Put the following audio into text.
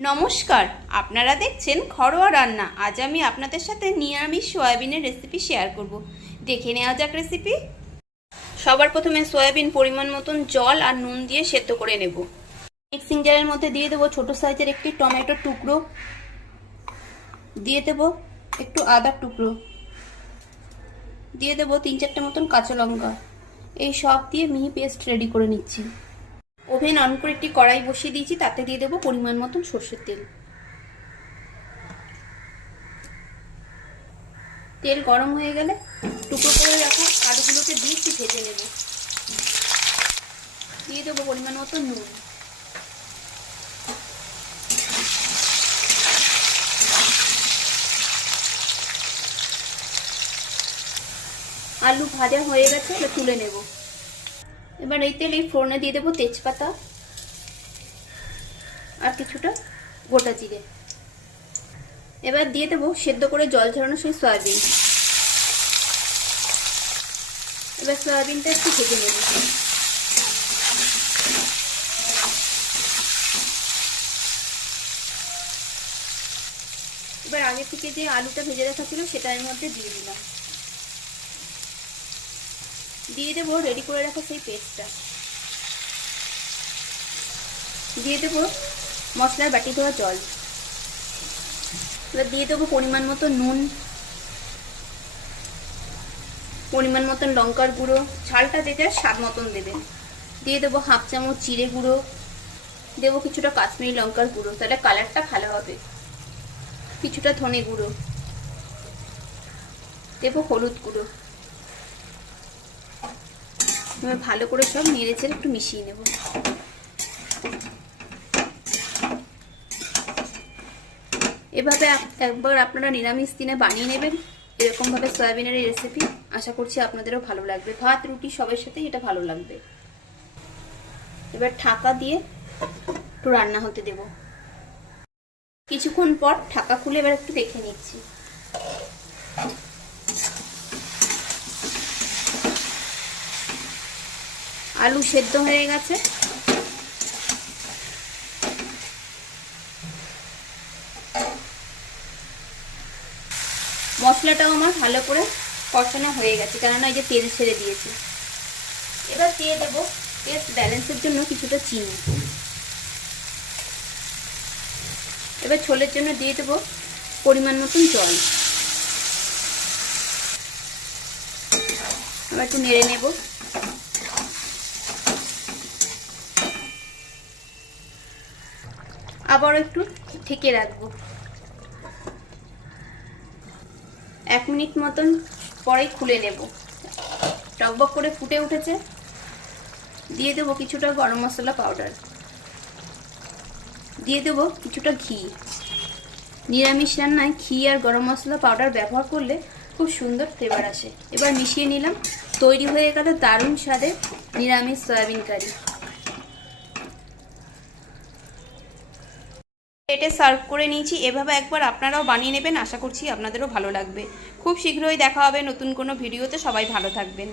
নমস্কার, আপনারা দেখছেন ঘরোয়া রান্না। আজ আমি আপনাদের সাথে নিরামিষ সয়াবিনের রেসিপি শেয়ার করব। দেখে নেওয়া যাক রেসিপি। সবার প্রথমে সয়াবিন পরিমাণ মতন জল আর নুন দিয়ে সেদ্ধ করে নেব। মিক্সিং জারের মধ্যে দিয়ে দেবো ছোট সাইজের একটি টমেটো টুকরো, দিয়ে দেবো একটু আদার টুকরো, দিয়ে দেবো 3-4টে মতন কাঁচা লঙ্কা। এই সব দিয়ে মিহি পেস্ট রেডি করে নিচ্ছি। ওভেন অন করে একটি কড়াই বসিয়ে দিয়েছি, তাতে দিয়ে দেবো পরিমাণ মতন সর্ষের তেল। তেল গরম হয়ে গেলে টুকরো করে রাখা আলুগুলোকে দিয়ে একটু ভেজে নেব। দিয়ে দেবো পরিমাণ মতো নুন। আলু ভাজা হয়ে গেছে, এবার তুলে নেব। এবার এই তেল এই ফোড়নে দিয়ে দেবো তেজপাতা আর কিছুটা গোটা জিরে। এবার দিয়ে দেবো সেদ্ধ করে জল ঝরানো সেই সয়াবিন। এবার সয়াবিনটা একটু ভেজে নেব। এবার আগে থেকে যে আলুটা ভেজে রাখা ছিল সেটা এর মধ্যে দিয়ে দিলাম। দিয়ে দেবো রেডি করে রাখা সেই পেস্টটা। দিয়ে দেবো মশলার বাটি ধোয়া জল। এবার দিয়ে দেবো পরিমাণ মতো নুন, পরিমাণ মতন লঙ্কার গুঁড়ো, ঝালটা যে যার স্বাদ মতন দেবেন। দিয়ে দেবো 1/2 চামচ জিরে গুঁড়ো, দেবো কিছুটা কাশ্মীরি লঙ্কার গুঁড়ো, তাহলে কালারটা ভালো হবে। কিছুটা ধনে গুঁড়ো, দেবো হলুদ গুঁড়ো। এবার ভালো করে সব নেড়ে চেড়ে একটু মিশিয়ে নেব। এভাবে একবার আপনারা নিরামিষ দিনে বানিয়ে নেবেন এরকমভাবে সয়াবিনের এই রেসিপি। আশা করছি আপনাদেরও ভালো লাগবে। ভাত রুটি সবের সাথেই এটা ভালো লাগবে। এবার ঢাকা দিয়ে একটু রান্না হতে দেব। কিছুক্ষণ পর ঢাকা খুলে এবার একটু দেখে নিচ্ছি। আলু সেদ্ধ হয়ে গেছে। মশলাটাও আমার ভালো করে কষানো হয়ে গেছে, কেননা এই যে তেল ছেড়ে দিয়েছি। এবার দিয়ে দেবো টেস্ট ব্যালেন্সের জন্য কিছুটা চিনি। এবার ঝোলের জন্য দিয়ে দেবো পরিমাণ মতন জল। এবার একটু নেড়ে নেব। আবার একটু ঢেকে রাখবো। 1 মিনিট মতন পরেই খুলে নেব। টকবক করে ফুটে উঠেছে। দিয়ে দেবো কিছুটা গরম মশলা পাউডার, দিয়ে দেবো কিছুটা ঘি। নিরামিষ রান্নায় ঘি আর গরম মশলা পাউডার ব্যবহার করলে খুব সুন্দর ফ্লেভার আসে। এবার মিশিয়ে নিলাম। তৈরি হয়ে গেল দারুণ স্বাদের নিরামিষ সয়াবিন কারি। প্লেটে সার্ভ করে নিয়েছি। এভাবে একবার আপনারাও বানিয়ে নেবেন, আশা করছি আপনাদেরও ভালো লাগবে। খুব শীঘ্রই দেখা হবে নতুন কোনো ভিডিওতে। সবাই ভালো থাকবেন।